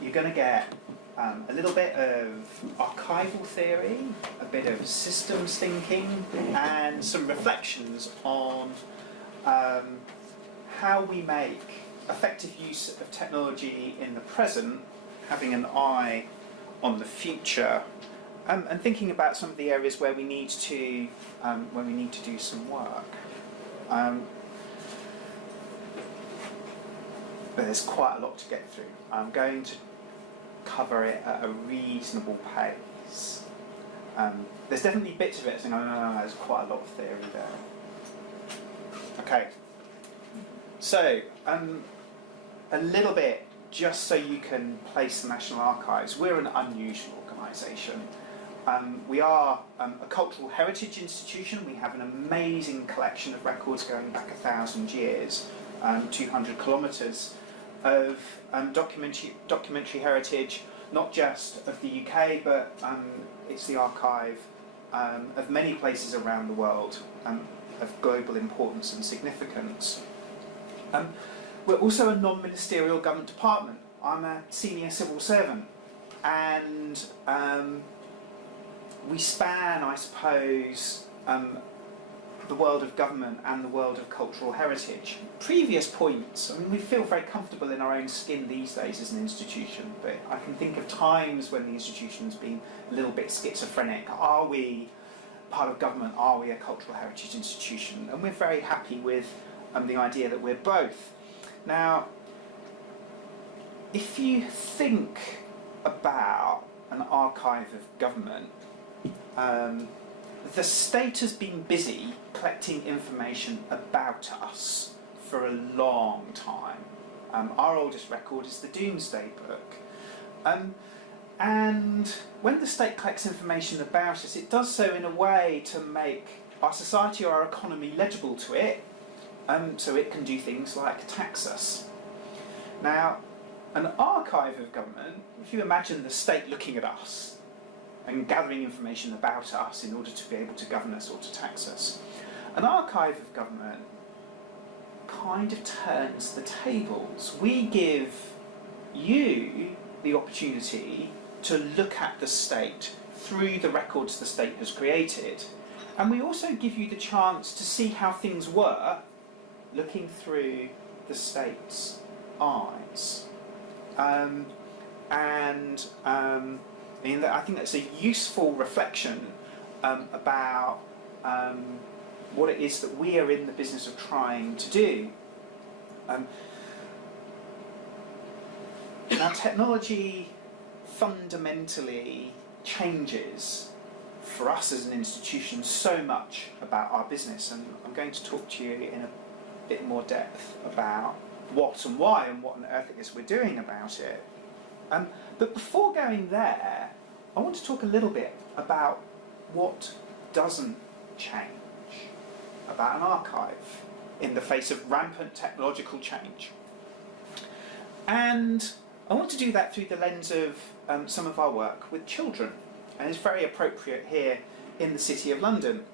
you're going to get a little bit of archival theory, a bit of systems thinking, and some reflections on how we make effective use of technology in the present, having an eye on the future, and thinking about some of the areas where we need to do some work. But there's quite a lot to get through. I'm going to cover it at a reasonable pace. There's definitely bits of it saying, no, there's quite a lot of theory there. Okay. So, a little bit, just so you can place the National Archives. We're an unusual organisation. We are a cultural heritage institution. We have an amazing collection of records going back 1,000 years, 200 kilometres of documentary heritage, not just of the UK, but it's the archive of many places around the world, of global importance and significance. We're also a non-ministerial government department. I'm a senior civil servant, and we span, I suppose, the world of government and the world of cultural heritage. Previous points, I mean, we feel very comfortable in our own skin these days as an institution, but I can think of times when the institution's been a little bit schizophrenic. Are we part of government? Are we a cultural heritage institution? And we're very happy with the idea that we're both. Now, if you think about an archive of government, the state has been busy collecting information about us for a long time. Our oldest record is the Domesday Book. And when the state collects information about us, it does so in a way to make our society or our economy legible to it, so it can do things like tax us. Now, an archive of government, if you imagine the state looking at us and gathering information about us in order to be able to govern us or to tax us, an archive of government kind of turns the tables. We give you the opportunity to look at the state through the records the state has created, and we also give you the chance to see how things were looking through the state's eyes. I think that's a useful reflection about what it is that we are in the business of trying to do. Now, technology fundamentally changes for us as an institution so much about our business, and I'm going to talk to you in a bit more depth about what and why and what on earth it is we're doing about it. But before going there, I want to talk a little bit about what doesn't change about an archive in the face of rampant technological change. And I want to do that through the lens of some of our work with children, and it's very appropriate here in the City of London.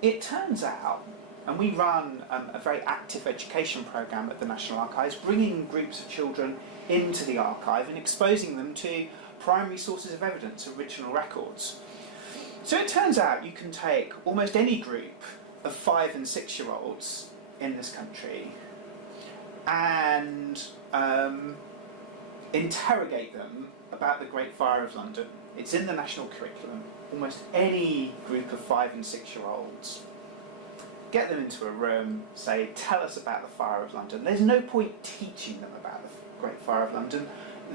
It turns out, and we run a very active education programme at the National Archives, bringing groups of children into the archive and exposing them to primary sources of evidence, original records. So it turns out you can take almost any group of 5 and 6 year olds in this country and interrogate them about the Great Fire of London. It's in the national curriculum. Almost any group of 5 and 6 year olds, get them into a room, say, tell us about the Fire of London. There's no point teaching them about the Great Fire of London.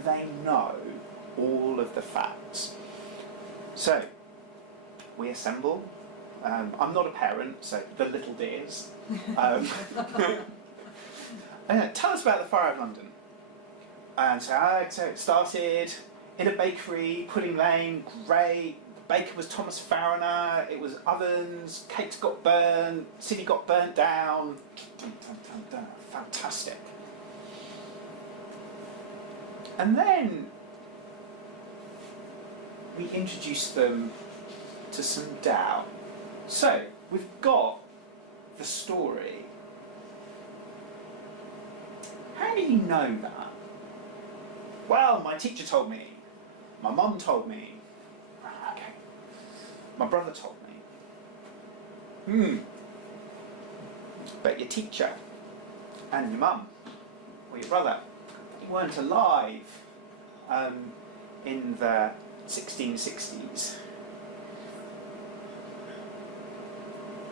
They know all of the facts. So, we assemble. I'm not a parent, so the little dears. Tell us about the Fire of London. And so it started in a bakery, Pudding Lane, great. The baker was Thomas Fariner, it was ovens, cakes got burnt, city got burnt down. Fantastic. And then we introduced them to some doubt. So, we've got the story. How do you know that? Well, my teacher told me. My mum told me. Okay. My brother told me. But your teacher and your mum or your brother, you weren't alive in the 1660s.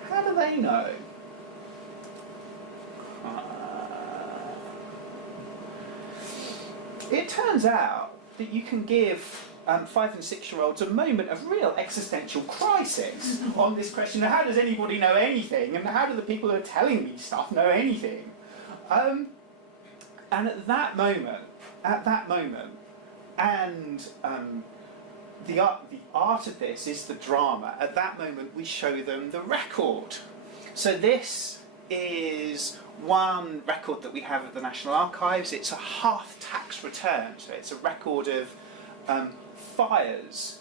How do they know? It turns out that you can give 5 and 6-year-olds a moment of real existential crisis on this question of how does anybody know anything, and how do the people who are telling me stuff know anything? And at that moment, and the art of this is the drama. At that moment, we show them the record. So this is one record that we have at the National Archives. It's a half-tax return, so it's a record of fires,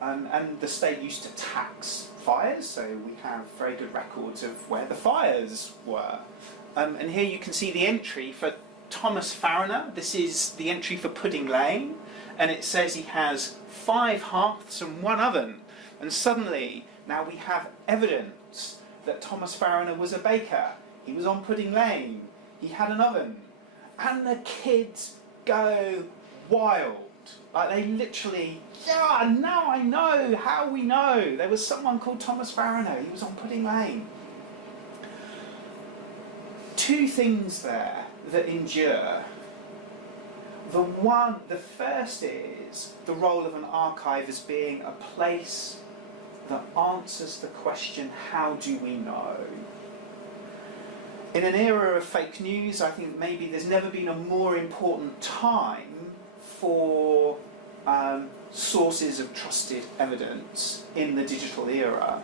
and the state used to tax fires, so we have very good records of where the fires were. And here you can see the entry for Thomas Fariner. This is the entry for Pudding Lane, and it says he has 5 hearths and 1 oven. And suddenly, now we have evidence that Thomas Fariner was a baker. He was on Pudding Lane. He had an oven. And the kids go wild. Like, they literally, yeah, now I know how we know. There was someone called Thomas Fariner. He was on Pudding Lane. 2 things there that endure. The first is the role of an archive as being a place that answers the question, how do we know? In an era of fake news, I think maybe there's never been a more important time for sources of trusted evidence in the digital era.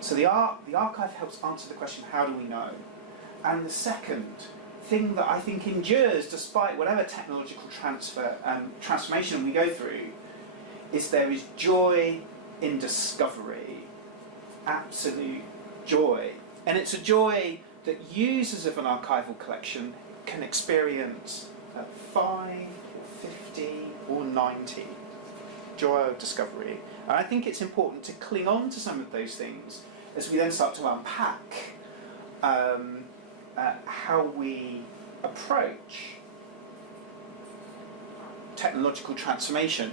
So the archive helps answer the question, how do we know? And the second thing that I think endures despite whatever technological transformation we go through is there is joy in discovery, absolute joy. And it's a joy that users of an archival collection can experience at 5 or 50 or 90. Joy of discovery. And I think it's important to cling on to some of those things as we then start to unpack how we approach technological transformation.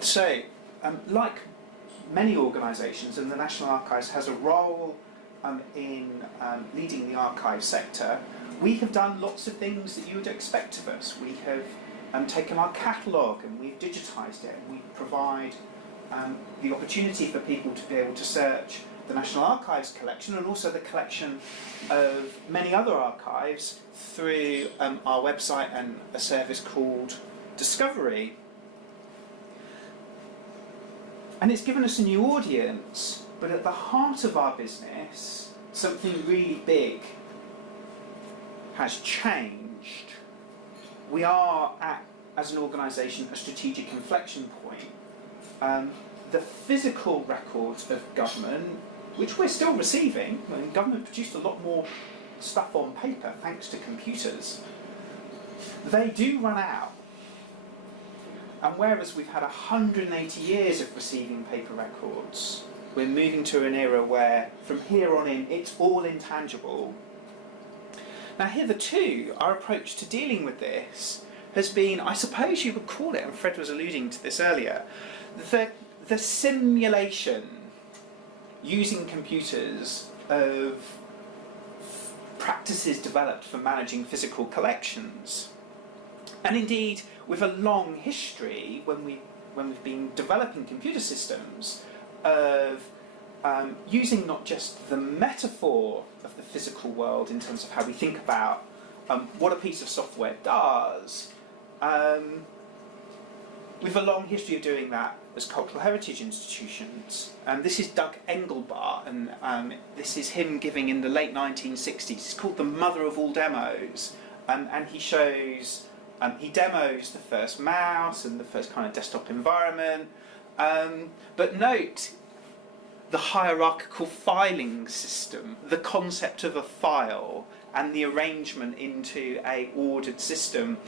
So, like many organisations, and the National Archives has a role in leading the archive sector, we have done lots of things that you would expect of us. We have taken our catalogue and we've digitised it, and we provide the opportunity for people to be able to search the National Archives collection and also the collection of many other archives through our website and a service called Discovery. And it's given us a new audience, but at the heart of our business, something really big has changed. We are at, as an organisation, a strategic inflection point. The physical records of government, which we're still receiving, I mean, government produced a lot more stuff on paper thanks to computers, they do run out. And whereas we've had 180 years of receiving paper records, we're moving to an era where, from here on in, it's all intangible. Now, hitherto, our approach to dealing with this has been, I suppose you would call it, and Fred was alluding to this earlier, the simulation using computers of practices developed for managing physical collections. And indeed, with a long history, when we've been developing computer systems, of using not just the metaphor of the physical world in terms of how we think about what a piece of software does, with a long history of doing that as cultural heritage institutions. This is Doug Engelbart, and this is him giving in the late 1960s. It's called the mother of all demos, and he shows, he demos the first mouse and the first kind of desktop environment. But note the hierarchical filing system, the concept of a file, and the arrangement into a ordered system,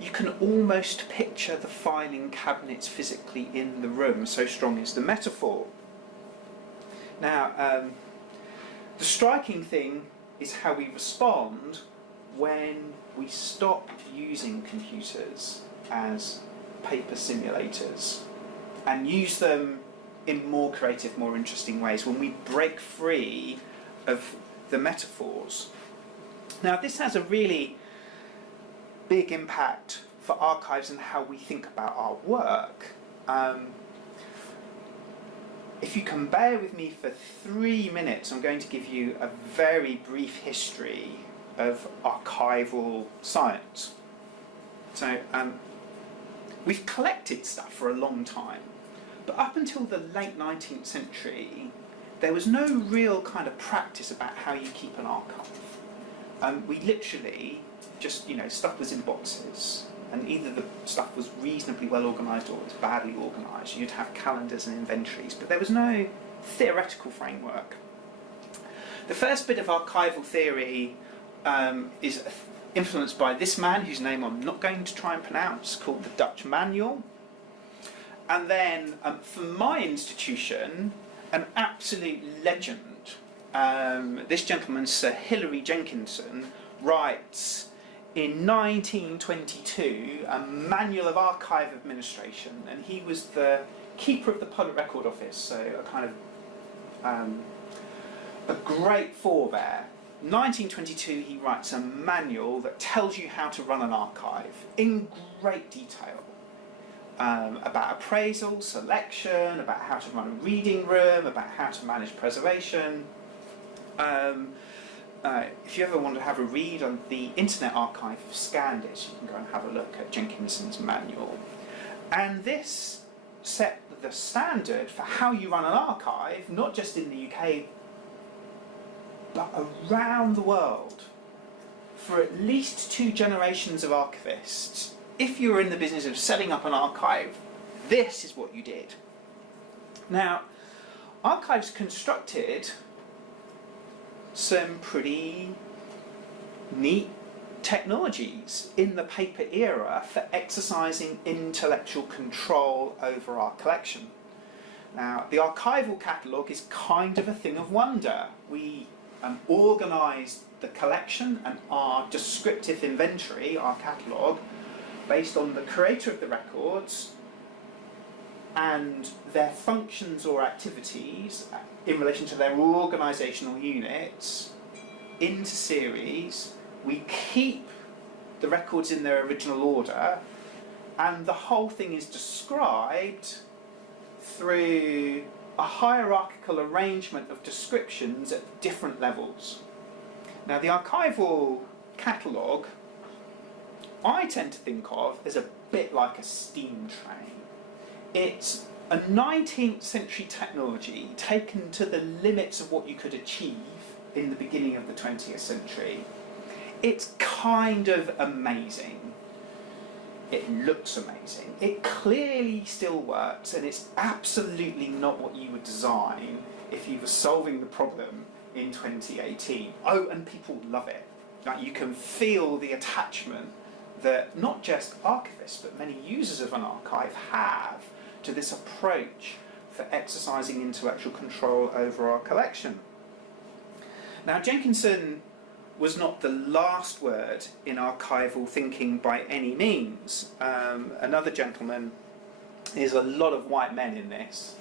you can almost picture the filing cabinets physically in the room, so strong is the metaphor. Now, the striking thing is how we respond when we stop using computers as paper simulators and use them in more creative, more interesting ways, when we break free of the metaphors. Now, this has a really big impact for archives and how we think about our work. If you can bear with me for 3 minutes, I'm going to give you a very brief history of archival science. So, we've collected stuff for a long time, but up until the late 19th century, there was no real kind of practice about how you keep an archive. We literally just, stuff was in boxes, and either the stuff was reasonably well organised or it was badly organised. You'd have calendars and inventories, but there was no theoretical framework. The first bit of archival theory is influenced by this man, whose name I'm not going to try and pronounce, called the Dutch Manual. And then, for my institution, an absolute legend, this gentleman, Sir Hilary Jenkinson, writes in 1922 a manual of archive administration, and he was the keeper of the public record office, so a kind of a great forebear. 1922 he writes a manual that tells you how to run an archive in great detail, about appraisal, selection, about how to run a reading room, about how to manage preservation. If you ever want to have a read on the Internet Archive of Scandis, you can go and have a look at Jenkinson's manual. And this set the standard for how you run an archive, not just in the UK, but around the world, for at least 2 generations of archivists. If you were in the business of setting up an archive, this is what you did. Now, archives constructed some pretty neat technologies in the paper era for exercising intellectual control over our collection. Now, the Archival Catalogue is kind of a thing of wonder. We organised the collection and our descriptive inventory, our catalogue, based on the creator of the records and their functions or activities in relation to their organisational units into series. We keep the records in their original order, and the whole thing is described through a hierarchical arrangement of descriptions at different levels. Now, the Archival Catalogue I tend to think of as a bit like a steam train. It's a 19th century technology taken to the limits of what you could achieve in the beginning of the 20th century. It's kind of amazing. It looks amazing. It clearly still works, and it's absolutely not what you would design if you were solving the problem in 2018. Oh, and people love it. Like, you can feel the attachment that not just archivists, but many users of an archive have to this approach for exercising intellectual control over our collection. Now, Jenkinson was not the last word in archival thinking by any means. Another gentleman, there's a lot of white men in this,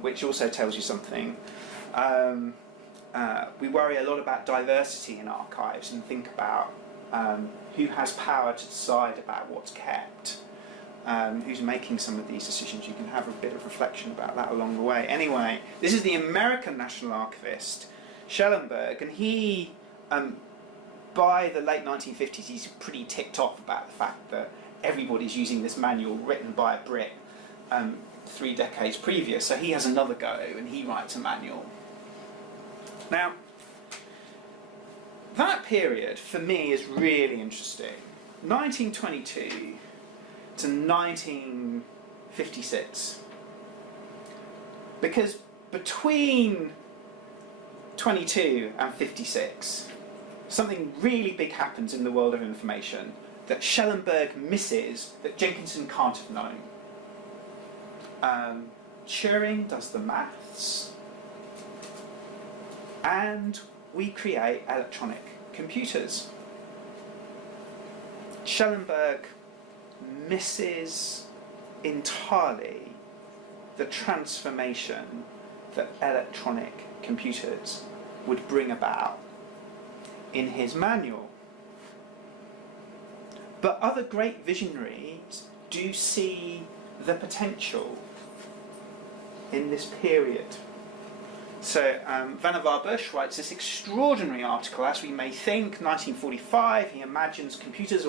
which also tells you something. We worry a lot about diversity in archives and think about who has power to decide about what's kept, who's making some of these decisions. You can have a bit of reflection about that along the way. Anyway, this is the American National Archivist, Schellenberg, and he, by the late 1950s, he's pretty ticked off about the fact that everybody's using this manual written by a Brit 3 decades previous, so he has another go and he writes a manual. Now, that period for me is really interesting. 1922 to 1956. Because between 22 and 56, something really big happens in the world of information that Schellenberg misses that Jenkinson can't have known. Turing does the maths, and we create electronic computers. Schellenberg misses entirely the transformation that electronic computers would bring about in his manual. But other great visionaries do see the potential in this period. So Vannevar Bush writes this extraordinary article, As We May Think, 1945. He imagines computers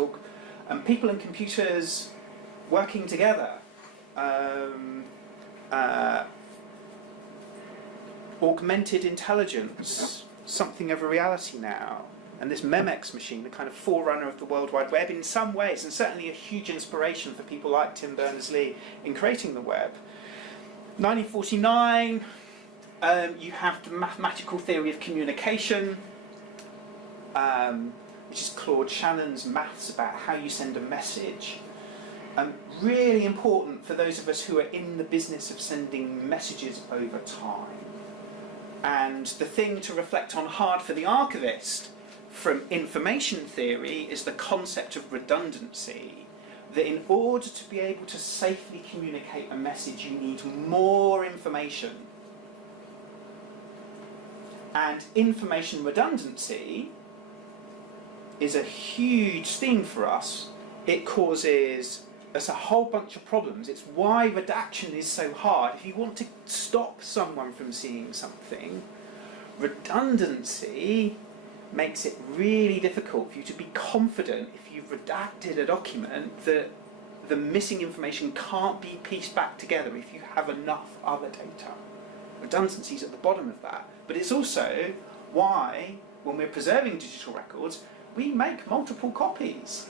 and people and computers working together. Augmented intelligence, something of a reality now. And this Memex machine, the kind of forerunner of the World Wide Web in some ways, and certainly a huge inspiration for people like Tim Berners-Lee in creating the web. 1949, you have the mathematical theory of communication, which is Claude Shannon's maths about how you send a message. Really important for those of us who are in the business of sending messages over time. And the thing to reflect on hard for the archivist from information theory is the concept of redundancy, that in order to be able to safely communicate a message, you need more information. And information redundancy is a huge theme for us. It causes us a whole bunch of problems. It's why redaction is so hard. If you want to stop someone from seeing something, redundancy makes it really difficult for you to be confident if you've redacted a document that the missing information can't be pieced back together if you have enough other data. Redundancy is at the bottom of that. But it's also why, when we're preserving digital records, we make multiple copies.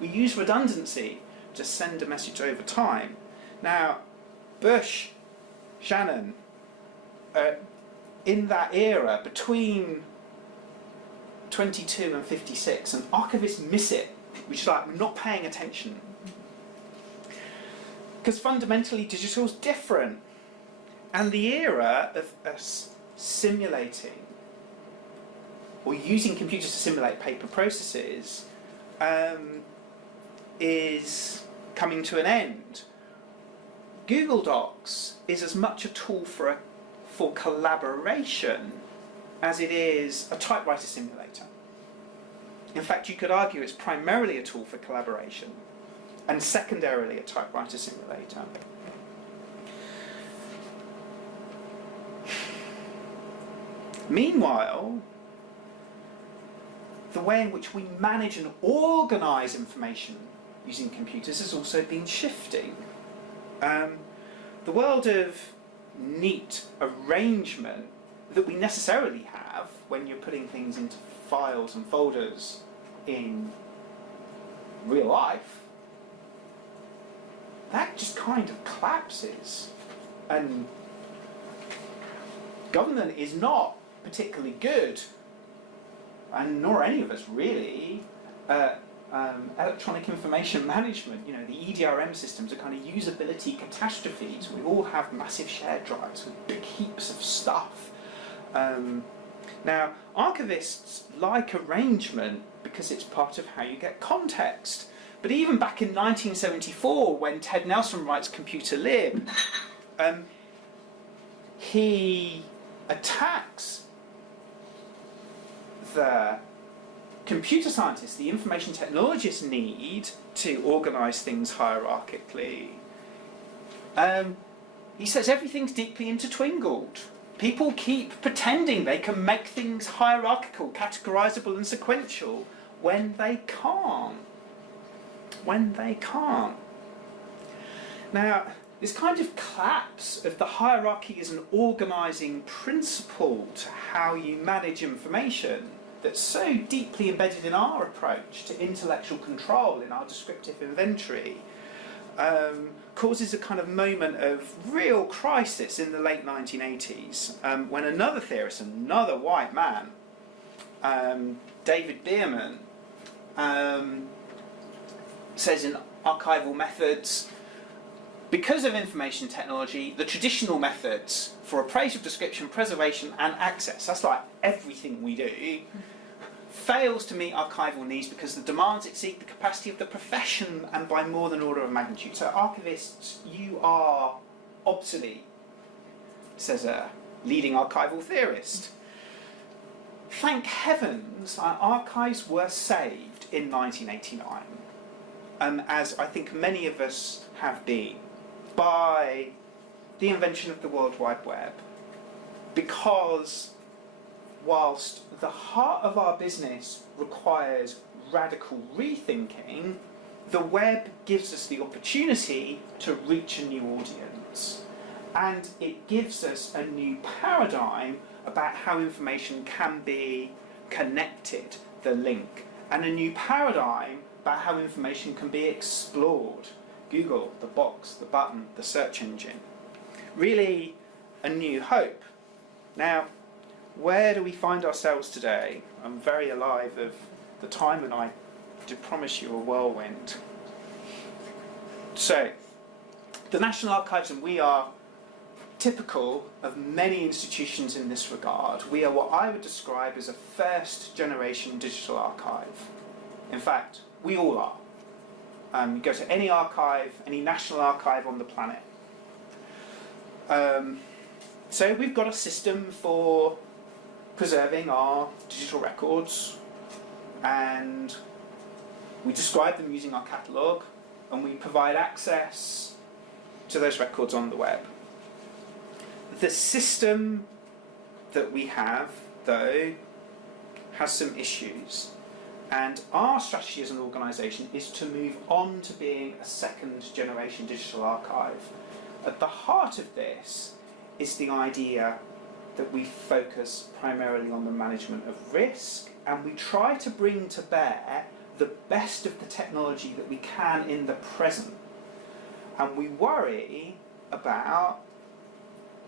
We use redundancy to send a message over time. Now, Bush, Shannon, in that era, between 22 and 56, and archivists miss it, which is like not paying attention. Because fundamentally digital is different. And the era of us simulating, or using computers to simulate paper processes, is coming to an end. Google Docs is as much a tool for collaboration as it is a typewriter simulator. In fact, you could argue it's primarily a tool for collaboration and secondarily a typewriter simulator. Meanwhile, the way in which we manage and organise information using computers has also been shifting. The world of neat arrangement that we necessarily have when you're putting things into files and folders in real life, that just kind of collapses. And government is not particularly good, and nor any of us really, electronic information management. You know, the EDRM systems are kind of usability catastrophes. We all have massive shared drives with big heaps of stuff. Now, archivists like arrangement because it's part of how you get context. But even back in 1974, when Ted Nelson writes Computer Lib, he attacks the computer scientists, the information technologists need to organise things hierarchically. He says everything's deeply intertwined. People keep pretending they can make things hierarchical, categorisable and sequential when they can't. Now, this kind of collapse of the hierarchy as an organising principle to how you manage information that's so deeply embedded in our approach to intellectual control, in our descriptive inventory, causes a kind of moment of real crisis in the late 1980s, when another theorist, another white man, David Bierman says in Archival Methods, because of information technology, the traditional methods for appraisal, description, preservation and access, that's like everything we do, fails to meet archival needs because the demands exceed the capacity of the profession and by more than order of magnitude. So archivists, you are obsolete, says a leading archival theorist. Thank heavens our archives were saved in 1989, as I think many of us have been, by the invention of the World Wide Web, because whilst the heart of our business requires radical rethinking, the web gives us the opportunity to reach a new audience. And it gives us a new paradigm about how information can be connected, the link, and a new paradigm about how information can be explored. Google, the box, the button, the search engine. Really a new hope. Now, where do we find ourselves today? I'm very alive of the time, and I do promise you a whirlwind. So, the National Archives, and we are typical of many institutions in this regard. We are what I would describe as a first generation digital archive. In fact, we all are. You go to any archive, any national archive on the planet. So we've got a system for preserving our digital records, and we describe them using our catalogue, and we provide access to those records on the web. The system that we have, though, has some issues. And our strategy as an organisation is to move on to being a second generation digital archive. At the heart of this is the idea that we focus primarily on the management of risk, and we try to bring to bear the best of the technology that we can in the present. And we worry about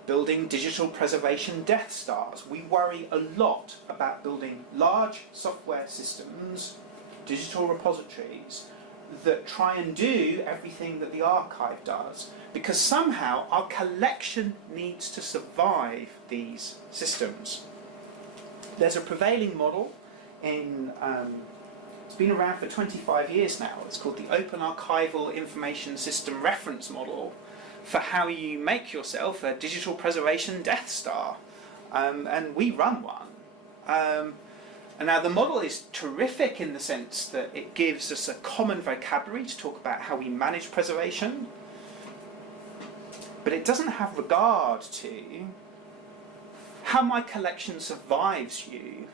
building digital preservation Death Stars. We worry a lot about building large software systems, digital repositories, that try and do everything that the archive does, because somehow our collection needs to survive these systems. There's a prevailing model in, it's been around for 25 years now, it's called the Open Archival Information System Reference Model, for how you make yourself a digital preservation Death Star. And we run one. And now the model is terrific in the sense that it gives us a common vocabulary to talk about how we manage preservation, but it doesn't have regard to how my collection survives you,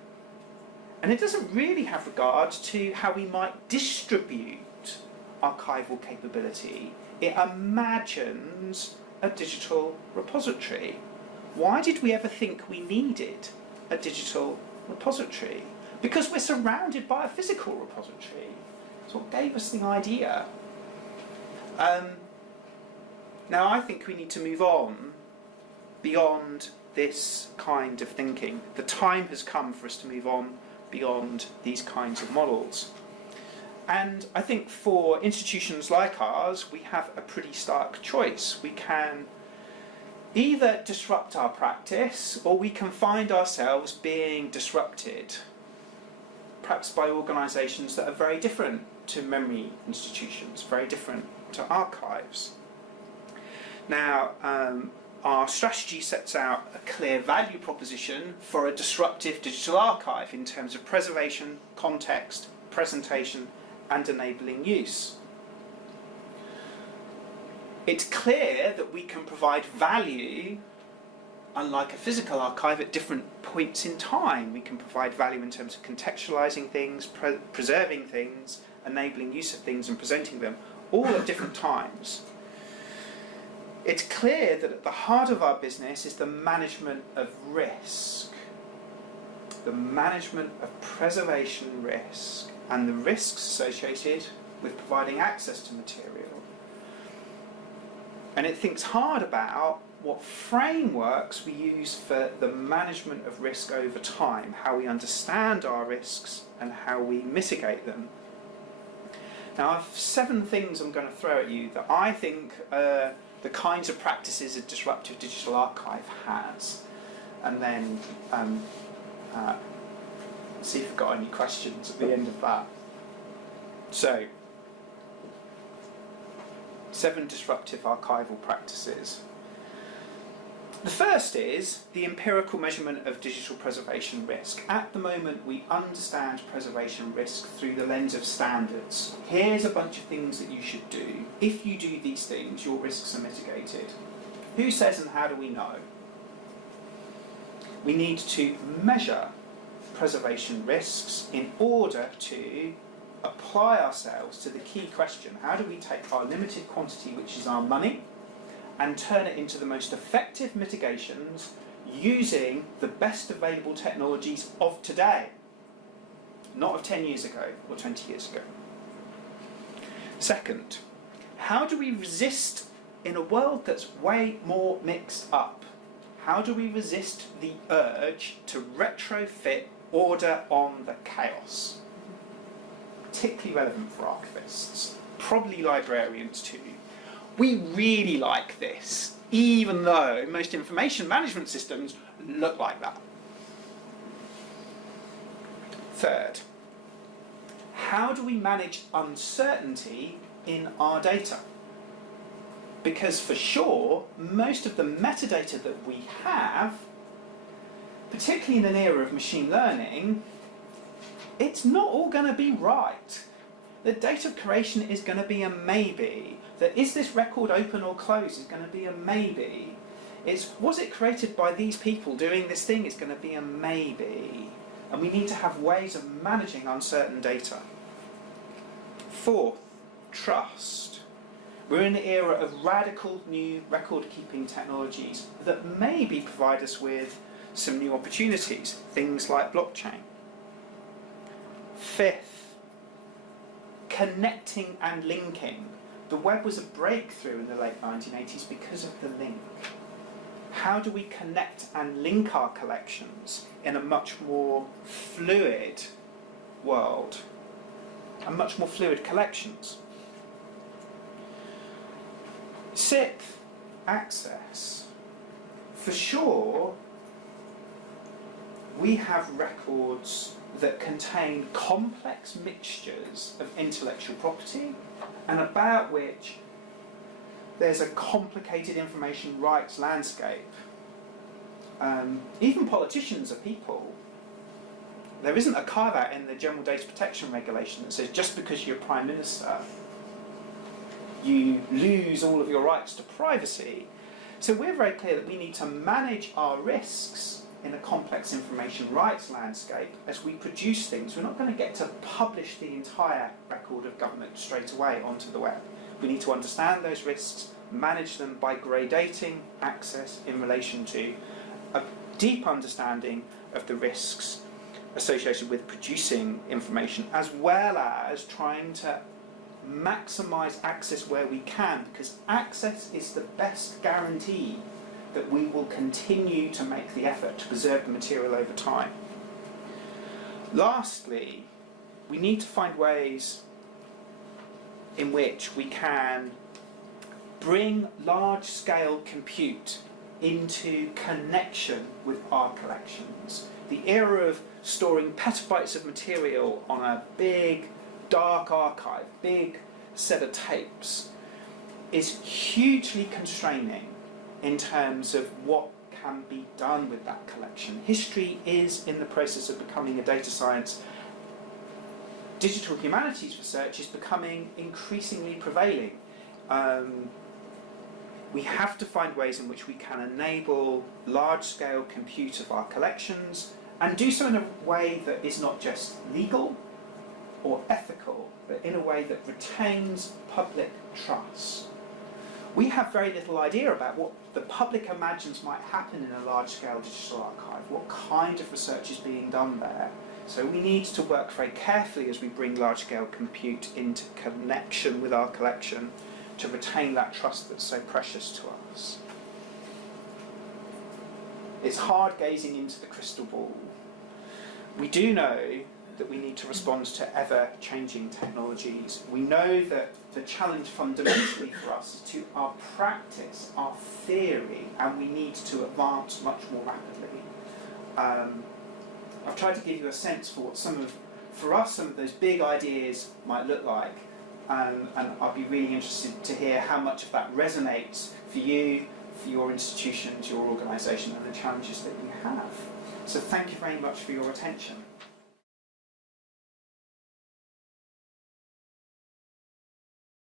and it doesn't really have regard to how we might distribute archival capability. It imagines a digital repository. Why did we ever think we needed a digital repository? Because we're surrounded by a physical repository. That's what gave us the idea. Now I think we need to move on beyond this kind of thinking. The time has come for us to move on beyond these kinds of models. And I think for institutions like ours, we have a pretty stark choice. We can either disrupt our practice, or we can find ourselves being disrupted, perhaps by organisations that are very different to memory institutions, very different to archives. Now, our strategy sets out a clear value proposition for a disruptive digital archive in terms of preservation, context, presentation, and enabling use. It's clear that we can provide value, unlike a physical archive, at different points in time. We can provide value in terms of contextualising things, preserving things, enabling use of things and presenting them, all at different times. It's clear that at the heart of our business is the management of risk, the management of preservation risk, and the risks associated with providing access to material. And it thinks hard about what frameworks we use for the management of risk over time, how we understand our risks and how we mitigate them. Now, I have 7 things I'm going to throw at you that I think the kinds of practices a disruptive digital archive has, and then see if we've got any questions at the end of that. So, 7 disruptive archival practices. The first is the empirical measurement of digital preservation risk. At the moment, we understand preservation risk through the lens of standards. Here's a bunch of things that you should do. If you do these things, your risks are mitigated. Who says and how do we know? We need to measure preservation risks in order to apply ourselves to the key question: how do we take our limited quantity, which is our money, and turn it into the most effective mitigations using the best available technologies of today, not of 10 years ago or 20 years ago. Second, how do we resist in a world that's way more mixed up? How do we resist the urge to retrofit order on the chaos? Particularly relevant for archivists, probably librarians too. We really like this, even though most information management systems look like that. Third, how do we manage uncertainty in our data? Because for sure, most of the metadata that we have, particularly in an era of machine learning, it's not all going to be right. The date of creation is going to be a maybe. That is this record open or closed is going to be a maybe. It's was it created by these people doing this thing is going to be a maybe. And we need to have ways of managing uncertain data. Fourth, trust. We're in an era of radical new record-keeping technologies that maybe provide us with some new opportunities, things like blockchain. Fifth, connecting and linking. The web was a breakthrough in the late 1980s because of the link. How do we connect and link our collections in a much more fluid world and much more fluid collections? Sixth, access. For sure, we have records that contain complex mixtures of intellectual property and about which there's a complicated information rights landscape. Even politicians are people. There isn't a carve-out in the General Data Protection Regulation that says just because you're Prime Minister you lose all of your rights to privacy. So we're very clear that we need to manage our risks in a complex information rights landscape as we produce things. We're not going to get to publish the entire record of government straight away onto the web. We need to understand those risks, manage them by gradating access in relation to a deep understanding of the risks associated with producing information, as well as trying to maximise access where we can, because access is the best guarantee that we will continue to make the effort to preserve the material over time. Lastly, we need to find ways in which we can bring large-scale compute into connection with our collections. The era of storing petabytes of material on a big, dark archive, big set of tapes, is hugely constraining in terms of what can be done with that collection. History is in the process of becoming a data science. Digital humanities research is becoming increasingly prevailing. We have to find ways in which we can enable large-scale compute of our collections and do so in a way that is not just legal or ethical, but in a way that retains public trust. We have very little idea about what the public imagines might happen in a large-scale digital archive, what kind of research is being done there. So we need to work very carefully as we bring large-scale compute into connection with our collection to retain that trust that's so precious to us. It's hard gazing into the crystal ball. We do know that we need to respond to ever-changing technologies. We know that the challenge fundamentally for us is to our practice, our theory, and we need to advance much more rapidly. I've tried to give you a sense for what for us, some of those big ideas might look like, and I'd be really interested to hear how much of that resonates for you, for your institutions, your organisation, and the challenges that you have. So thank you very much for your attention.